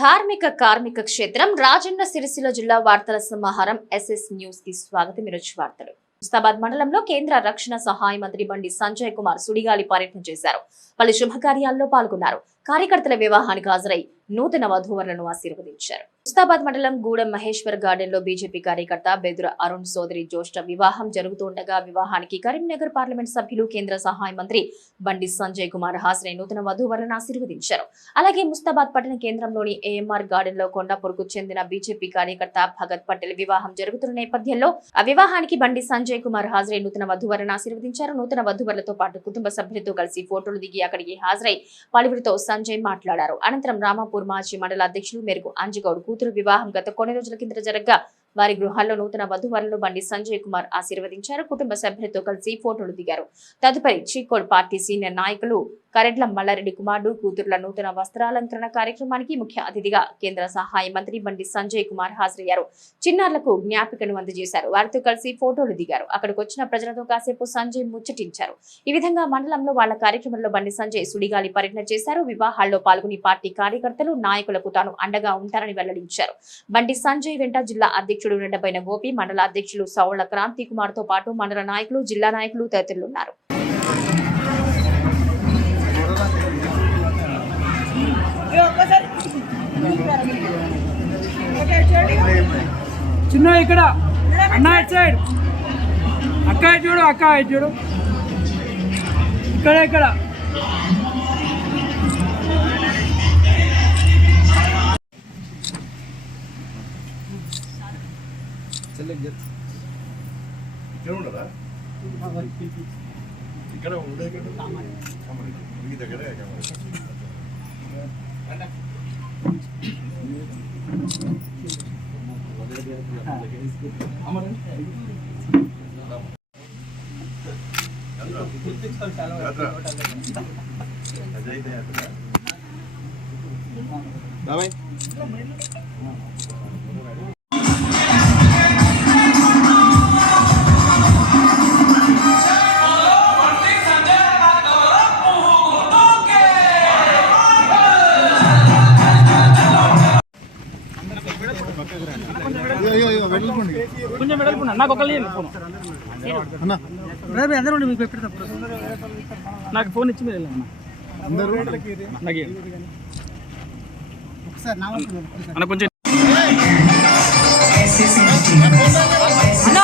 ధార్మిక కార్మిక క్షేత్రం రాజన్న సిరిసిల్ల జిల్లా వార్తల సమాహారం ఎస్ఎస్ న్యూస్కి స్వాగతం. ఈరోజు వార్తలు. ముస్తాబాద్ మండలంలో కేంద్ర రక్షణ సహాయ మంత్రి బండి సంజయ్ కుమార్ సుడిగాలి పర్యటన చేశారు. పలు శుభకార్యాల్లో పాల్గొన్నారు. కార్యకర్తల వివాహానికి హాజరై నూతన వధూవరులను ఆశీర్వదించారు. ముస్తాబాద్ మండలం గూడెం మహేశ్వర్ గార్డెన్లో బీజేపీ కార్యకర్త బెదుర అరుణ్ సోదరి జ్యోష్ట వివాహం జరుగుతుండగా వివాహానికి కరీంనగర్ పార్లమెంట్ సభ్యులు కేంద్ర సహాయ మంత్రి బండి సంజయ్ కుమార్ హాజరై నూతన వధూవరులను ఆశీర్వదించారు. అలాగే ముస్తాబాద్ పట్టణ కేంద్రంలోని ఏఎంఆర్ గార్డెన్లో కొండాపూర్కు చెందిన బీజేపీ కార్యకర్త భగత్ పటేల్ వివాహం జరుగుతున్న నేపథ్యంలో ఆ వివాహానికి బండి సంజయ్ కుమార్ హాజరై నూతన వధువరులను ఆశీర్వదించారు. నూతన వధువరులతో పాటు కుటుంబ సభ్యులతో కలిసి ఫోటోలు దిగి అక్కడికి హాజరై పలువురితో సంజయ్ మాట్లాడారు. అనంతరం రామాపూర్ మాజీ మండల అధ్యక్షులు మేరకు అంజగౌడ్ కూతురు వివాహం గత కొన్ని రోజుల కిందట జరగగా. వారి గృహాల్లో నూతన వధువరులు బండి సంజయ్ కుమార్ ఆశీర్వదించారు. కుటుంబ సభ్యులతో కలిసి ఫోటోలు దిగారు. తదుపరి చీకోడ్ పార్టీ సీనియర్ నాయకులు కరెంట్ల మల్లారెడ్డి కుమారుడు కూతురుల నూతన వస్త్రాలంకరణ కార్యక్రమానికి ముఖ్య అతిథిగా కేంద్ర సహాయ మంత్రి బండి సంజయ్ కుమార్ హాజరయ్యారు. చిన్నారులకు జ్ఞాపికను అందజేశారు. వారితో కలిసి ఫోటోలు దిగారు. అక్కడికి వచ్చిన ప్రజలతో కాసేపు సంజయ్ ముచ్చటించారు. ఈ విధంగా మండలంలో వాళ్ళ కార్యక్రమంలో బండి సంజయ్ సుడిగాలి పర్యటన చేశారు. వివాహాల్లో పాల్గొని పార్టీ కార్యకర్తలు నాయకులకు తాను అండగా ఉంటారని వెల్లడించారు. బండి సంజయ్ వెంట జిల్లా అధ్యక్షుడు నిండబైన గోపి మండల అధ్యక్షులు సౌళ్ళ క్రాంతి కుమార్తో పాటు మండల నాయకులు జిల్లా నాయకులు తదితరులు చిన్న ఇక్కడ. అన్న సైడ్. అక్క చూడు అక్క చూడు. ఇక్కడ ఇక్కడ. ఇక్కడ ఉండే మీ దగ్గరే. আমার కొంచెం వెడల్పున్నా నాకు ఒకళ్ళు ఇవ్వండి ఫోన్ అన్న అందరూ ఉండి మీకు పెడతా నాకు ఫోన్ ఇచ్చి మీరు వెళ్ళండి అందరూ నాకు ఇవ్వండి. అన్న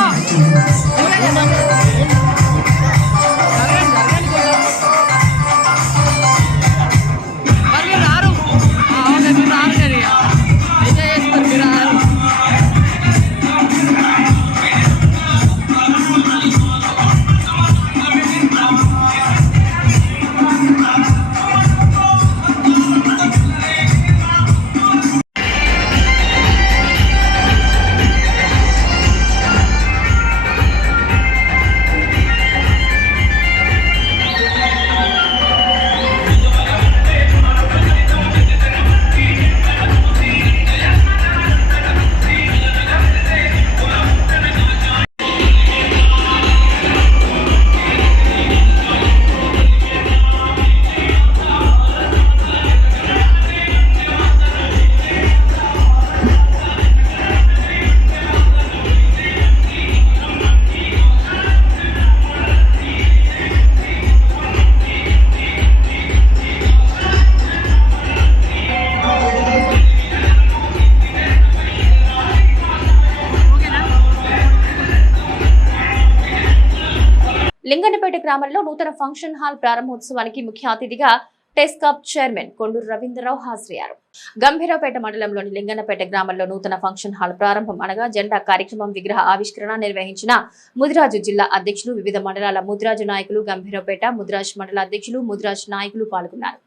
లింగన్నపేట గ్రామంలో నూతన ఫంక్షన్ హాల్ ప్రారంభోత్సవానికి ముఖ్య అతిథిగా టెస్కాప్ చైర్మన్ కొండూరు రవీంద్రరావు హాజరయ్యారు. గంభీరావుపేట మండలంలోని లింగన్నపేట గ్రామంలో నూతన ఫంక్షన్ హాల్ ప్రారంభం అనగా జెండా కార్యక్రమం విగ్రహ ఆవిష్కరణ నిర్వహించిన ముదిరాజు జిల్లా అధ్యక్షులు వివిధ మండలాల ముదిరాజు నాయకులు గంభీరావుపేట ముదిరాజ్ మండల అధ్యక్షులు ముదిరాజ్ నాయకులు పాల్గొన్నారు.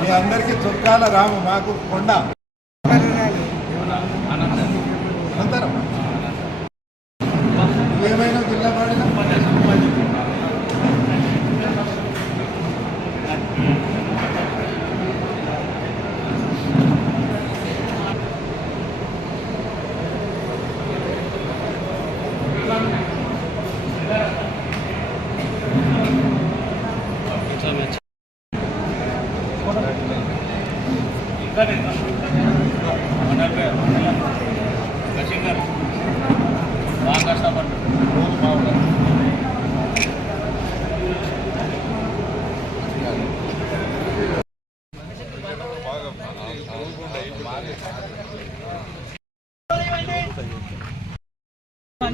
మీ అందరికీ చుట్టాల రాము మాకు కొండ.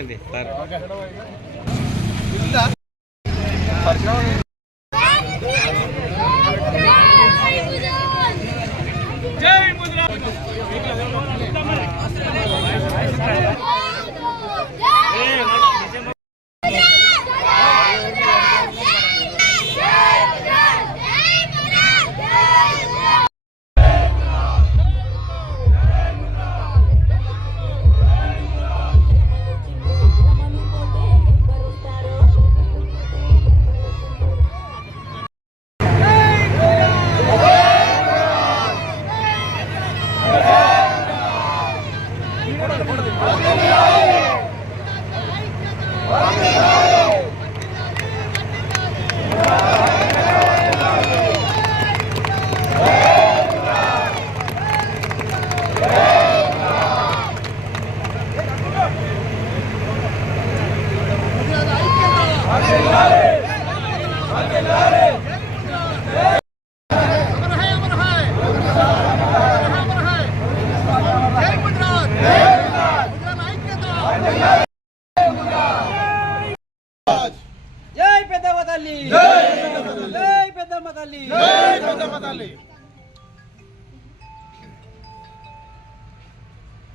అయిపోయింది సార్.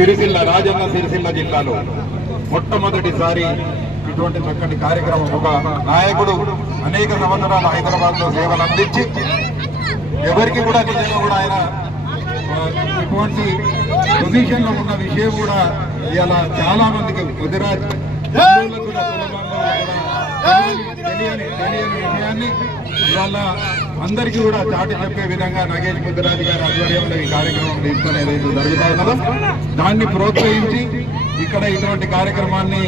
సిరిసిల్ల రాజన్న సిరిసిల్ల జిల్లాలో మొట్టమొదటిసారి ఇటువంటి చక్కటి కార్యక్రమం ఒక నాయకుడు అనేక సంవత్సరాలు హైదరాబాద్లో సేవలు అందించి ఎవరికి కూడా నిజంగా కూడా ఆయన ఇటువంటి పొజిషన్లో ఉన్న విషయం కూడా ఇలా చాలా మందికి ముదిరాజ్ తెలియని తెలియని విషయాన్ని ఇవాళ అందరికీ కూడా చాటి చెప్పే విధంగా నగేష్ ముద్దురాజు గారి ఆధ్వర్యంలో ఈ కార్యక్రమం తీసుకుని ఏదైతే జరుగుతా ఉన్నదో దాన్ని ప్రోత్సహించి ఇక్కడ ఇటువంటి కార్యక్రమాన్ని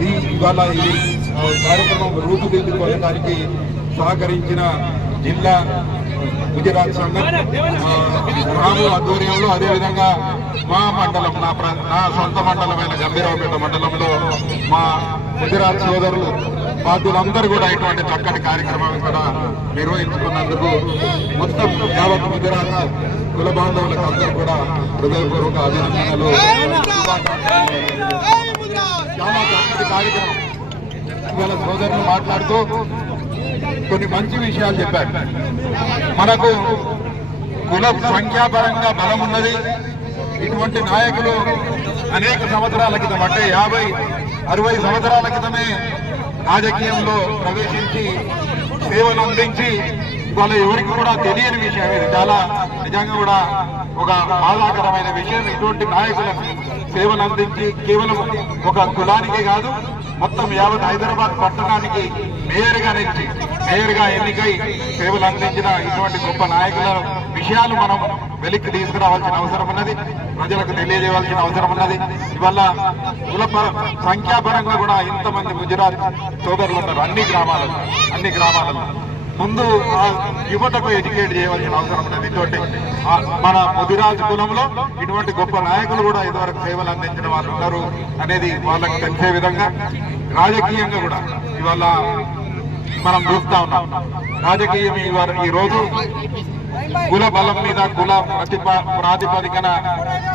ఈ ఇవాళ ఈ కార్యక్రమం రూపుదిద్దుకోవడానికి సహకరించిన జిల్లా గుజరాత్ సంఘం రాము ఆధ్వర్యంలో అదేవిధంగా మా మండలం నా నా సొంత మండలమైన గంభీరావుపేట మండలంలో మా గుజరాత్ సోదరులు బాధ్యులందరూ కూడా ఇటువంటి చక్కటి కార్యక్రమాలు కూడా నిర్వహించుకున్నందుకు మొత్తం యావత్ గుజరాత్ కుల బాంధవులకు అందరూ కూడా హృదయపూర్వక అభినందనలు. చాలా చక్కటి కార్యక్రమం. ఇవాళ సోదరులు మాట్లాడుతూ కొన్ని మంచి విషయాలు చెప్పారు. మనకు కుల సంఖ్యాపరంగా బలం ఉన్నది ఇటువంటి నాయకులు అనేక సంవత్సరాల క్రితం అంటే యాభై అరవై సంవత్సరాల క్రితమే రాజకీయంలో ప్రవేశించి సేవలు అందించి ఇవాళ ఎవరికి కూడా తెలియని విషయం ఇది. చాలా నిజంగా కూడా ఒక బాధాకరమైన విషయం. ఇటువంటి నాయకులకు సేవలు అందించి కేవలం ఒక కులానికే కాదు మొత్తం యావత్ హైదరాబాద్ పట్టణానికి మేయర్గా నిలిచి మేయర్గా ఎన్నికై సేవలు అందించిన ఇటువంటి గొప్ప నాయకుల విషయాలు మనం వెలికి తీసుకురావాల్సిన అవసరం ఉన్నది. ప్రజలకు తెలియజేయవలసిన అవసరం ఉన్నది. ఇవల్ల కుల సంఖ్యాపరంగా కూడా ఇంతమంది గుజరాత్ సోదరులు ఉన్నారు. అన్ని గ్రామాలలో అన్ని గ్రామాలలో. ముందు ఆ యువతకు ఎడ్యుకేట్ చేయవలసిన అవసరం ఉన్నది. ఇటువంటి మన ముదిరాజు కులంలో ఇటువంటి గొప్ప నాయకులు కూడా ఇదివరకు సేవలు అందించిన వాళ్ళు ఉన్నారు అనేది వాళ్ళకి తెలిసే విధంగా రాజకీయంగా కూడా ఇవాళ మనం చూస్తా ఉన్నాం. రాజకీయం ఈ రోజు కుల బలం మీద కుల ప్రతిప ప్రాతిపదికన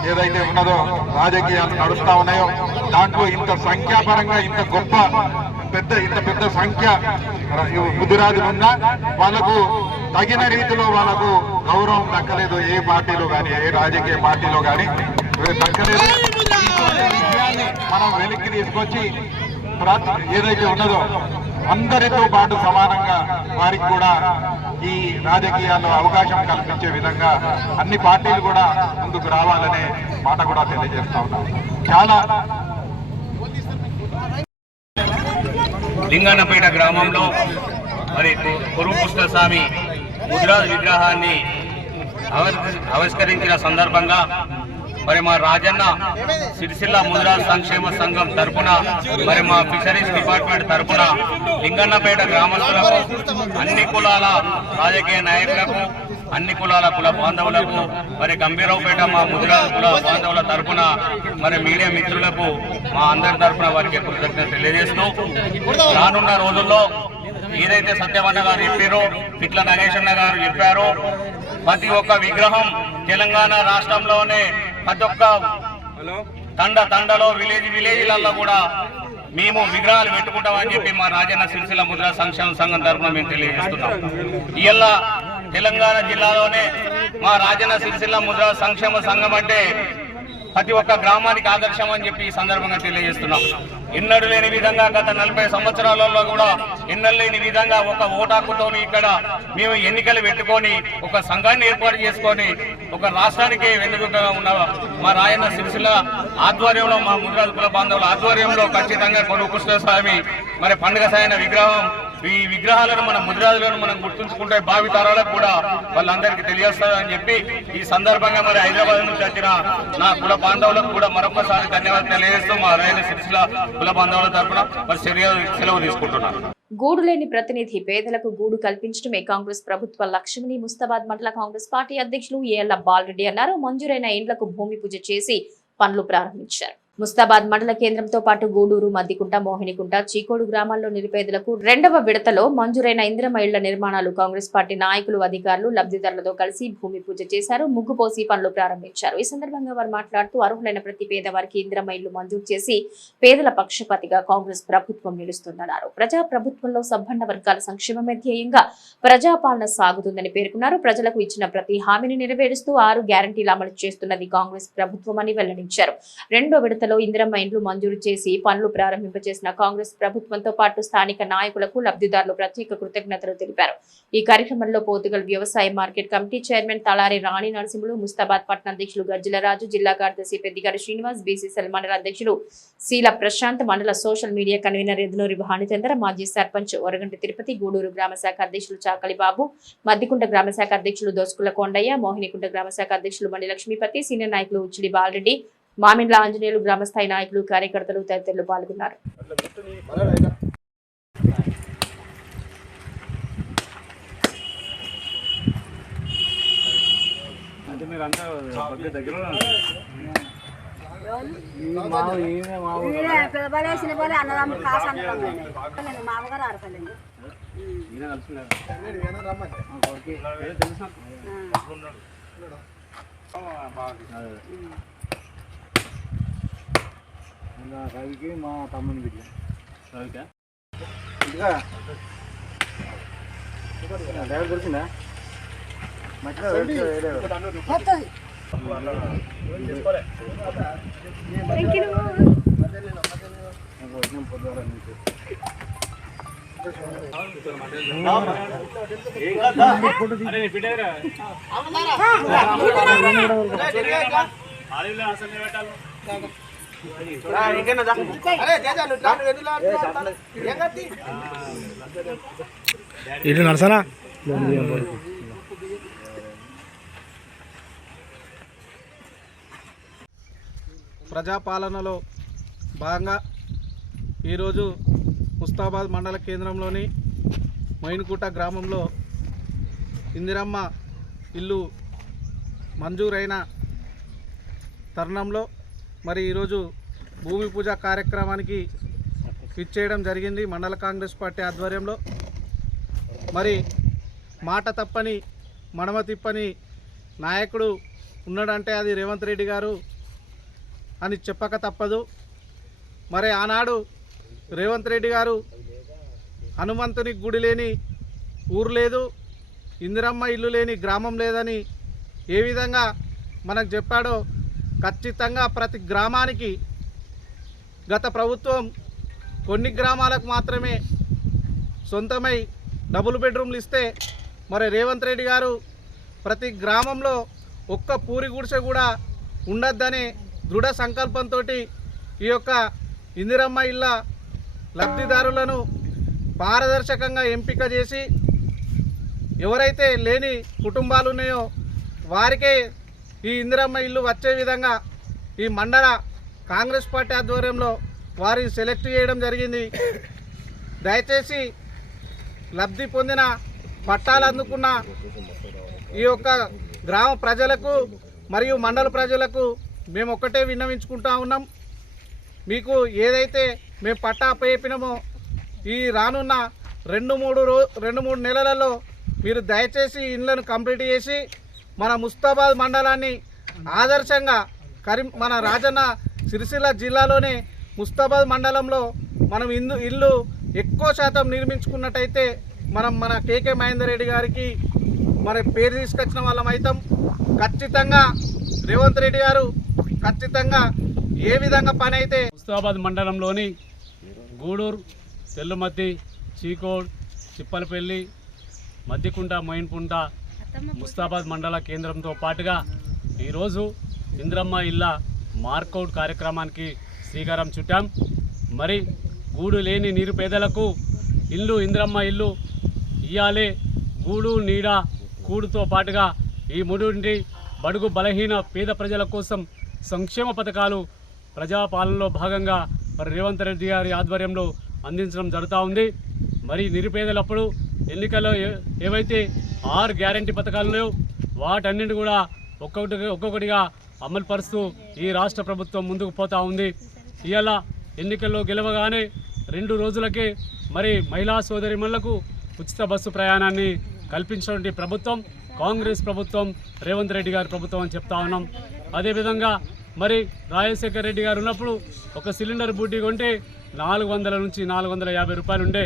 ఏదైతే ఉన్నదో రాజకీయాలు నడుస్తా ఉన్నాయో దాంట్లో ఇంత సంఖ్యాపరంగా ఇంత గొప్ప పెద్ద ఇంత పెద్ద సంఖ్య ముదిరాజులున్నా వాళ్ళకు తగిన రీతిలో వాళ్ళకు గౌరవం దక్కలేదు ఏ పార్టీలో కానీ ఏ రాజకీయ పార్టీలో కానీ దక్కలేదు. మనం వెనక్కి తీసుకొచ్చి ఏదైతే ఉన్నదో అందరితో పాటు సమానంగా వారికి కూడా ఈ రాజకీయాల్లో అవకాశం కల్పించే విధంగా అన్ని పార్టీలు కూడా ముందుకు రావాలనే మాట కూడా తెలియజేస్తా ఉన్నాం. చాలా లింగన్నపేట గ్రామంలో మరి కురుపు స్వామి ముద్రా విగ్రహాన్ని ఆవిష్కరించిన సందర్భంగా మరి మా రాజన్న సిరిసిల్ల ముద్రాజ్ సంక్షేమ సంఘం తరపున మరి మా ఫిషరీస్ డిపార్ట్మెంట్ తరపున లింగన్నపేట గ్రామస్తులకు అన్ని కులాల రాజకీయ నాయకులకు అన్ని కులాల కుల బాంధవులకు మరి గంభీరావుపేట మా ముదిరాజ్ కుల బాంధవుల తరపున మరి మీడియా మిత్రులకు మా అందరి తరపున వారికి కృతజ్ఞత తెలియజేస్తూ రానున్న రోజుల్లో ఏదైతే సత్యవన్న గారు చెప్పారో పిట్ల నాగేశన్న గారు చెప్పారో ప్రతి ఒక్క విగ్రహం తెలంగాణ రాష్ట్రంలోనే ప్రతి ఒక్క తండ తండలో విలేజ్ విలేజ్లలో కూడా మేము విగ్రహాలు పెట్టుకుంటామని చెప్పి మా రాజన్న సిరిసిల్ల ముద్రా సంక్షేమ సంఘం తరఫున మేము తెలియజేస్తున్నాం. ఇవాళ తెలంగాణ జిల్లాలోనే మా రాజన్న సిరిసిల్ల ముద్రా సంక్షేమ సంఘం అంటే ప్రతి ఒక్క గ్రామానికి ఆదర్శం అని చెప్పి ఈ సందర్భంగా తెలియజేస్తున్నాం. ఎన్నడూ లేని విధంగా గత నలభై సంవత్సరాలలో కూడా ఎన్నడూ లేని విధంగా ఒక ఓటాకుతోని ఇక్కడ మేము ఎన్నికలు పెట్టుకొని ఒక సంఘాన్ని ఏర్పాటు చేసుకొని ఒక రాష్ట్రానికి వెన్నుగా ఉన్న మా రాయన్న సిరిసిల్ల ఆధ్వర్యంలో మా ముద్రాజు బాంధవుల ఆధ్వర్యంలో ఖచ్చితంగా కొడుకు కృష్ణస్వామి మరి పండుగ సాయన విగ్రహం ఈ విగ్రహాలను మన ముదిరాజులను మనం గుర్తుంచుకుంటే భావి తరాలకు కూడా వాళ్ళందరికీ తెలియజేస్తారని చెప్పి ఈ సందర్భంగా మరి హైదరాబాద్ నుంచి వచ్చిన నా కుల బాంధవులకు కూడా మరొకసారి ధన్యవాదాలు తెలియజేస్తూ మా రైలు సిరిసిల్ల కుల బాంధవుల తరఫున మరి సెలవు సెలవు తీసుకుంటున్నాను. గూడు లేని ప్రతినిధి పేదలకు గూడు కల్పించడమే కాంగ్రెస్ ప్రభుత్వ లక్ష్యమని ముస్తాబాద్ మండల కాంగ్రెస్ పార్టీ అధ్యక్షులు ఏఎల్ బాలరెడ్డి అన్నారు. మంజూరైన ఇండ్లకు భూమి పూజ చేసి పనులు ప్రారంభించారు. ముస్తాబాద్ మండల కేంద్రంతో పాటు గూడూరు మద్దికుంట మోహినికుంట చీకోడు గ్రామాల్లో నిరుపేదలకు రెండవ విడతలో మంజూరైన ఇంద్రమ ఇళ్ళ నిర్మాణాలు కాంగ్రెస్ పార్టీ నాయకులు అధికారులు లబ్ధిదారులతో కలిసి భూమి పూజ చేశారు ముగ్గు పోసి పనులు ప్రారంభించారు. ఈ సందర్భంగా వారు మాట్లాడుతూ అర్హులైన ప్రతి పేదవారికి ఇంద్రమ ఇళ్ళు మంజూరు చేసి పేదల పక్షపాతిగా కాంగ్రెస్ ప్రభుత్వం నిలుస్తుందన్నారు. ప్రజా ప్రభుత్వంలో సబ్బండ వర్గాల సంక్షేమమే ధ్యేయంగా ప్రజాపాలన సాగుతుందని పేర్కొన్నారు. ప్రజలకు ఇచ్చిన ప్రతి హామీని నెరవేరుస్తూ ఆరు గ్యారంటీలు అమలు చేస్తున్నది కాంగ్రెస్ ప్రభుత్వం అని వెల్లడించారు. రెండో విడతలో ఇందిరమ్మ ఇండ్లు మంజూరు చేసి పనులు ప్రారంభింపచేసిన కాంగ్రెస్ ప్రభుత్వంతో పాటు స్థానిక నాయకులకు లబ్ధిదారులు ప్రత్యేక కృతజ్ఞతలు తెలిపారు. ఈ కార్యక్రమంలో పోతుగల్ వ్యవసాయ market committee chairman Talari Rani Narasimhulu Mustabad పట్టణ అధ్యక్షులు గజ్జలరాజు జిల్లా కార్యదర్శి పెద్దిగారి శ్రీనివాస్ బీసీసీఎల్ మండల అధ్యక్షులు శీల ప్రశాంత్ మండల social media convener Edunuri Bhanuchandra మాజీ సర్పంచ్ ఒరగంటి తిరుపతి గూడూరు గ్రామ శాఖ అధ్యక్షులు చాకలి బాబు మద్దికుంట గ్రామ శాఖ అధ్యక్షులు దోసుకుల కొండయ్య మోహినికుంట గ్రామ శాఖ అధ్యక్షులు బండి లక్ష్మీపతి సీనియర్ నాయకులు ఉచ్చిడి బాలరెడ్డి మామిండ్ల ఆంజనేయులు గ్రామస్థాయి నాయకులు కార్యకర్తలు తదితరులు పాల్గొన్నారు. పోలే అన్నదమ్ములు కాసు మామగారు ఆడపల్లండి రవికి మా తమ్ముని బిడ్డ రవికా? డ్రైవర్ దొరికిందా? మధ్యలో వస్తుంది. పొద్దుగాల నుంచి. ఇల్లు నడసనా ప్రజాపాలనలో భాగంగా ఈరోజు ముస్తాబాద్ మండల కేంద్రంలోని మైన్కుట గ్రామంలో ఇందిరమ్మ ఇల్లు మంజూరైన తరుణంలో మరి ఈరోజు భూమి పూజ కార్యక్రమానికి ఇచ్చేయడం జరిగింది మండల కాంగ్రెస్ పార్టీ ఆధ్వర్యంలో. మరి మాట తప్పని మడమ తిప్పని నాయకుడు ఉన్నాడంటే అది రేవంత్ రెడ్డి గారు అని చెప్పక తప్పదు. మరి ఆనాడు రేవంత్ రెడ్డి గారు హనుమంతుని గుడి లేని ఊరు లేదు ఇందిరమ్మ ఇల్లు లేని గ్రామం లేదని ఏ విధంగా మనకు చెప్పాడో ఖచ్చితంగా ప్రతి గ్రామానికి గత ప్రభుత్వం కొన్ని గ్రామాలకు మాత్రమే సొంతమై డబుల్ బెడ్రూమ్లు ఇస్తే మరి రేవంత్ రెడ్డి గారు ప్రతి గ్రామంలో ఒక్క పూరి గుడిసె కూడా ఉండొద్దనే దృఢ సంకల్పంతో ఈ యొక్క ఇందిరమ్మ ఇళ్ళ లబ్ధిదారులను పారదర్శకంగా ఎంపిక చేసి ఎవరైతే లేని కుటుంబాలు ఉన్నాయో వారికే ఈ ఇందిరమ్మ ఇల్లు వచ్చే విధంగా ఈ మండల కాంగ్రెస్ పార్టీ ఆధ్వర్యంలో వారి సెలెక్ట్ చేయడం జరిగింది. దయచేసి లబ్ధి పొందిన పట్టాలు అందుకున్న ఈ యొక్క గ్రామ ప్రజలకు మరియు మండల ప్రజలకు మేము ఒక్కటే విన్నవించుకుంటా ఉన్నాం. మీకు ఏదైతే మేము పట్టా పేపినమో ఈ రానున్న రెండు మూడు రో రెండు మూడు నెలలలో మీరు దయచేసి ఇండ్లను కంప్లీట్ చేసి మన ముస్తాబాద్ మండలాన్ని ఆదర్శంగా కరీం మన రాజన్న సిరిసిల్ల జిల్లాలోనే ముస్తాబాద్ మండలంలో మనం ఇందు ఇల్లు ఎక్కువ శాతం నిర్మించుకున్నట్టయితే మనం మన కేకే మహేందర్ రెడ్డి గారికి మరి పేరు తీసుకొచ్చిన వాళ్ళం అవుతాం ఖచ్చితంగా రేవంత్ రెడ్డి గారు ఖచ్చితంగా ఏ విధంగా పని అయితే ముస్తాబాద్ మండలంలోని గూడూరు తెల్లుమద్ది చీకోడ్ చిప్పలపల్లి మద్దికుంట మొయిన్పుంట ముస్తాబాద్ మండల కేంద్రంతో పాటుగా ఈరోజు ఇంద్రమ్మ ఇళ్ళ మార్కౌట్ కార్యక్రమానికి శ్రీకారం చుట్టాం. మరి గూడు లేని నిరుపేదలకు ఇల్లు ఇంద్రమ్మ ఇల్లు ఇయ్యాలే. గూడు నీడ కూడుతో పాటుగా ఈ మూడింటి బడుగు బలహీన పేద ప్రజల కోసం సంక్షేమ పథకాలు ప్రజాపాలనలో భాగంగా మరి రేవంత్ రెడ్డి గారి ఆధ్వర్యంలో అందించడం జరుగుతూ ఉంది. మరి నిరుపేదలప్పుడు ఎన్నికల్లో ఏ- ఏవైతే ఆరు గ్యారంటీ పథకాలు ఉన్నాయో వాటన్నింటి కూడా ఒక్కొక్కటి ఒక్కొక్కటిగా అమలు పరుస్తూ ఈ రాష్ట్ర ప్రభుత్వం ముందుకు పోతూ ఉంది. ఇవాళ ఎన్నికల్లో గెలవగానే రెండు రోజులకే మరి మహిళా సోదరిమణులకు ఉచిత బస్సు ప్రయాణాన్ని కల్పించినటువంటి ప్రభుత్వం కాంగ్రెస్ ప్రభుత్వం రేవంత్ రెడ్డి గారి ప్రభుత్వం అని చెప్తా ఉన్నాం. అదేవిధంగా మరి రాజశేఖర రెడ్డి గారు ఉన్నప్పుడు ఒక సిలిండర్ బూటీ కొంటే నాలుగు వందల నుంచి నాలుగు వందల యాభై రూపాయలు ఉండే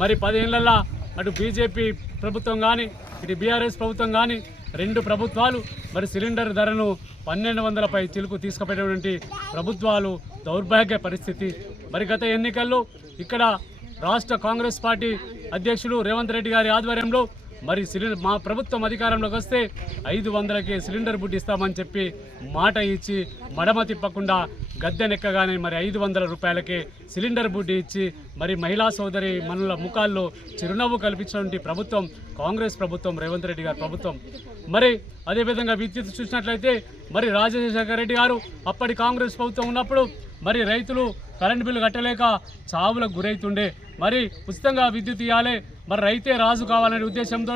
మరి పదేళ్ళలో అటు బీజేపీ ప్రభుత్వం కానీ ఇటు బీఆర్ఎస్ ప్రభుత్వం కానీ రెండు ప్రభుత్వాలు మరి సిలిండర్ ధరను పన్నెండు వందలపై చిలుకు తీసుకుపోయేటువంటి ప్రభుత్వాలు దౌర్భాగ్య పరిస్థితి. మరి గత ఎన్నికల్లో ఇక్కడ రాష్ట్ర కాంగ్రెస్ పార్టీ అధ్యక్షుడు రేవంత్ రెడ్డి గారి ఆధ్వర్యంలో మరి సిలిండర్ మా ప్రభుత్వం అధికారంలోకి వస్తే ఐదు వందలకి సిలిండర్ బుడ్డి ఇస్తామని చెప్పి మాట ఇచ్చి మడమ తిప్పకుండా గద్దెనెక్కగానే మరి ఐదు వందల రూపాయలకే సిలిండర్ బుడ్డి ఇచ్చి మరి మహిళా సోదరి మనుల ముఖాల్లో చిరునవ్వు కల్పించినటువంటి ప్రభుత్వం కాంగ్రెస్ ప్రభుత్వం రేవంత్ రెడ్డి గారి ప్రభుత్వం. మరి అదేవిధంగా విద్యుత్ చూసినట్లయితే మరి రాజశేఖర రెడ్డి గారు అప్పటి కాంగ్రెస్ ప్రభుత్వం ఉన్నప్పుడు మరి రైతులు కరెంటు బిల్లు కట్టలేక చావులకు గురవుతుండే మరి ఉచితంగా విద్యుత్ ఇవ్వాలి మరి రైతే రాజు కావాలనే ఉద్దేశంతో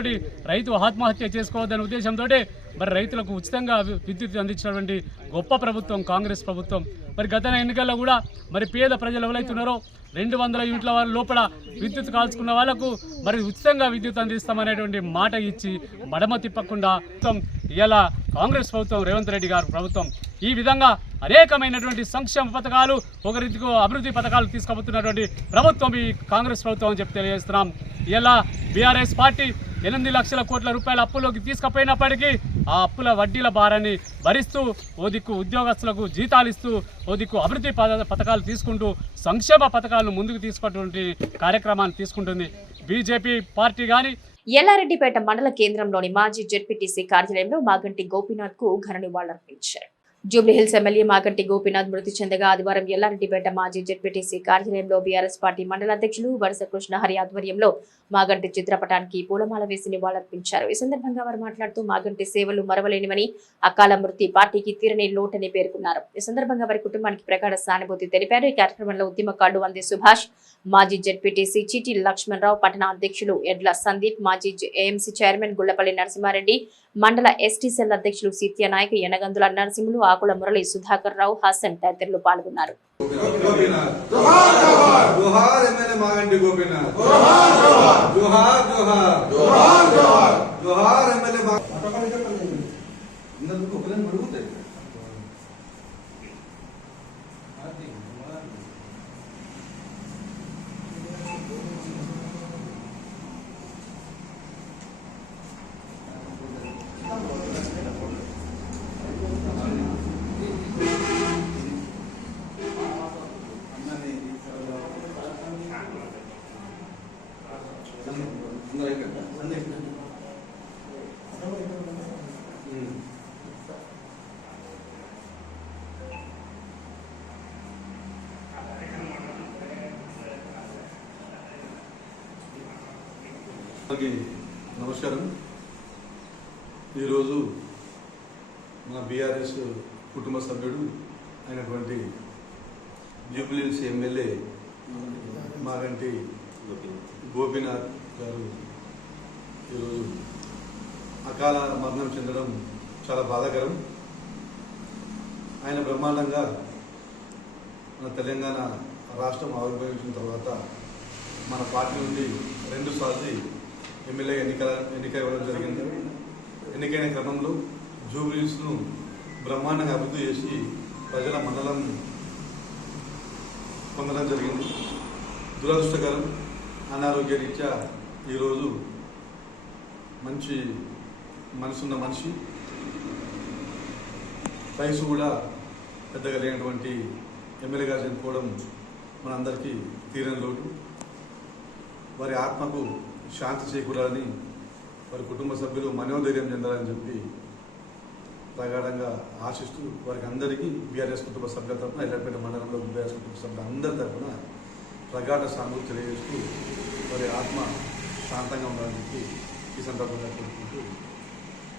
రైతు ఆత్మహత్య చేసుకోవద్దనే ఉద్దేశంతో మరి రైతులకు ఉచితంగా విద్యుత్ అందించినటువంటి గొప్ప ప్రభుత్వం కాంగ్రెస్ ప్రభుత్వం. మరి గత ఎన్నికల్లో కూడా మరి పేద ప్రజలు ఎవరైతున్నారో రెండు వందల యూనిట్ల లోపల విద్యుత్ కాల్చుకున్న వాళ్ళకు మరి ఉచితంగా విద్యుత్ అందిస్తామనేటువంటి మాట ఇచ్చి మడమ తిప్పకుండా ఇలా కాంగ్రెస్ ప్రభుత్వం రేవంత్ రెడ్డి గారు ప్రభుత్వం ఈ విధంగా అనేకమైనటువంటి సంక్షేమ పథకాలు ఒక రీతికి అభివృద్ధి పథకాలు తీసుకుపోతున్నటువంటి ప్రభుత్వం ఈ కాంగ్రెస్ ప్రభుత్వం అని చెప్పి తెలియజేస్తున్నాం. ఇలా బీఆర్ఎస్ పార్టీ ఎనిమిది లక్షల కోట్ల రూపాయల అప్పులోకి తీసుకుపోయినప్పటికీ ఆ అప్పుల వడ్డీల భారాన్ని భరిస్తూ ఓ దిక్కు ఉద్యోగస్తులకు జీతాలు ఇస్తూ ఓ దిక్కు అభివృద్ధి పథకాలు తీసుకుంటూ సంక్షేమ పథకాలను ముందుకు తీసుకున్నటువంటి కార్యక్రమాన్ని తీసుకుంటుంది బీజేపీ పార్టీ కానీ ఎల్లారెడ్డిపేట మండల కేంద్రంలోని మాజీ జెడ్పీటీసీ కార్యాలయంలో మాగంటి గోపీనాథ్కు ఘన నివాళులర్పించారు. జూబ్లీహిల్స్ ఎమ్మెల్యే మాగంటి గోపీనాథ్ మృతి చెందగా ఆదివారం ఎల్లారెడ్డిపేట మాజీ జెడ్పీటీసీ కార్యాలయంలో బీఆర్ఎస్ పార్టీ మండల అధ్యక్షులు వరుస కృష్ణహరి ఆధ్వర్యంలో మాగంటి చిత్రపటానికి పూలమాల వేసి నివాళులర్పించారు. ఈ సందర్భంగా వారు మాట్లాడుతూ మాగంటి సేవలు మరవలేనివని అకాల మృతి పార్టీకి తీరని లోటని పేర్కొన్నారు. ఈ సందర్భంగా వారి కుటుంబానికి ప్రగాఢ సానుభూతి తెలిపారు. ఈ కార్యక్రమంలో ఉద్యమకారుడు వందే సుభాష్ మాజీ జెడ్పీటీసీ చిటి లక్ష్మణరావు పట్టణ అధ్యక్షులు ఎడ్ల సందీప్ మాజీ ఏఎంసీ చైర్మన్ గుళ్ళపల్లి నరసింహారెడ్డి మండల ఎస్టీ సెల్ అధ్యక్షులు సీత్య నాయక్ యనగందుల నరసింహులు ఆకుల మురళి సుధాకర్ రావు హాసన్ తదితరులు పాల్గొన్నారు. అలాగే నమస్కారం. ఈరోజు మా బీఆర్ఎస్ కుటుంబ సభ్యుడు అయినటువంటి జూబ్లీస్ ఎమ్మెల్యే మాగంటి గోపీనాథ్ గారు ఈరోజు అకాల మరణం చెందడం చాలా బాధాకరం. ఆయన బ్రహ్మాండంగా మన తెలంగాణ రాష్ట్రం ఆవిర్భవించిన తర్వాత మన పార్టీ నుండి రెండు సార్లు ఎమ్మెల్యే ఎన్నికల ఎన్నిక ఇవ్వడం జరిగింది. ఎన్నికైన క్రమంలో జూబ్లీస్ను బ్రహ్మాండంగా అభివృద్ధి చేసి ప్రజల మండలం పొందడం జరిగింది. దురదృష్టకరం అనారోగ్య రీత్యా ఈరోజు మంచి మనసున్న మనిషి. వయసు కూడా పెద్దగా లేనటువంటి ఎమ్మెల్యేగా చనిపోవడం మనందరికీ తీరని లోటు. వారి ఆత్మకు శాంతి చేకూరాలని వారి కుటుంబ సభ్యులు మనోధైర్యం చెందాలని చెప్పి ప్రగాఢంగా ఆశిస్తూ వారికి అందరికీ బీఆర్ఎస్ కుటుంబ సభ్యుల తరఫున ఎల్లపేట మండలంలో బీఆర్ఎస్ కుటుంబ సభ్యుల అందరి తరఫున ప్రగాఢ సానుభూతి తెలియజేస్తూ వారి ఆత్మ శాంతంగా ఉండాలని చెప్పి ఈ సందర్భంగా కోరుకుంటూ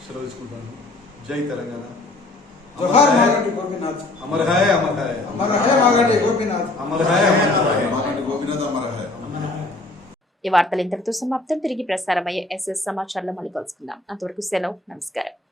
సెలవు తీసుకుంటాను. జై తెలంగాణ. అమర్ హాయ్ అమర్ హాయ్ అమర్ హై. మాగంటి గోపీనాథ్. అమర్ హాయ్ అమర్ హాయ్ మాగంటి గోపీనాథ్ అమర్ హై ఈ వార్తలు ఇంతటితో సమాప్తం. తిరిగి ప్రసారమయ్యే ఎస్ఎస్ సమాచారంలో మళ్ళీ కలుసుకుందాం. అంతవరకు సెలవు. నమస్కారం.